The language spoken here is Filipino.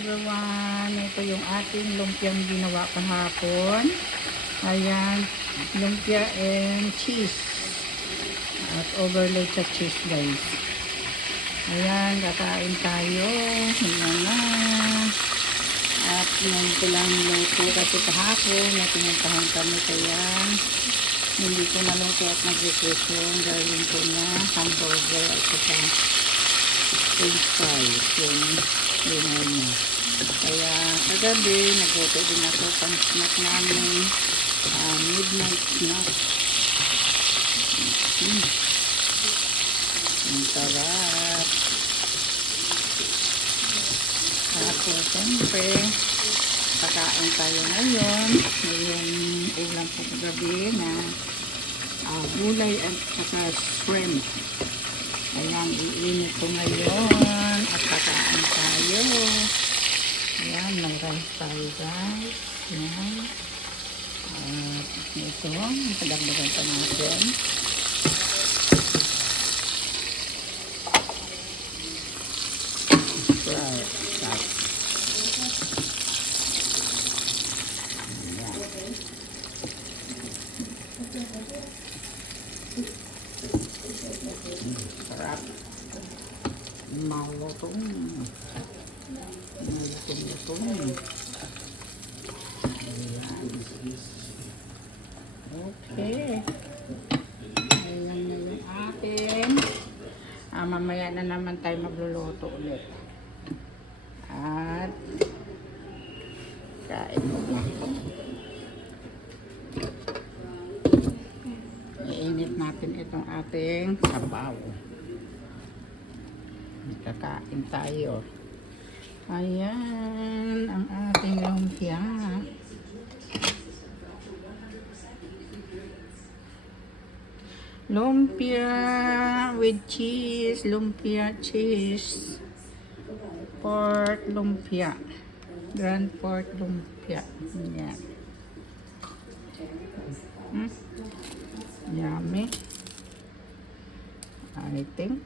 Everyone, ito yung ating lumpiang ginawa kahapon. Ayan, lumpia and cheese. At overload sa cheese, guys. Ayan, kakain tayo. Ayan na. At yung pulang luto kasi kahapon na pinuntahan kami, kaya hindi ko naluto at nag-request yung gawin ko na hamburger at saka french fries. Yung ano. Kaya kagabi nagluto din ako pang snack namin, midnight snack. Ang sarap. Tapos siyempre kakain tayo ngayon. Yung ulam ko kagabi na gulay at saka shrimp. Ayan, iinit ko ngayon at kakain tayo. Ayan, may rice tayo, guys. Ayan. At ito, padagdagan pa natin. Right. Sarap. Malutong. Malutong. Okay. Ayan na yung atin. Mamaya na naman tayo magluluto ulit. At kain mo na. Iinit natin itong ating sabaw. Kakain tayo. Ayan ang ating lumpia. Lumpia with cheese, lumpia cheese, pork lumpia, grand pork lumpia. Yan. Yummy. I think.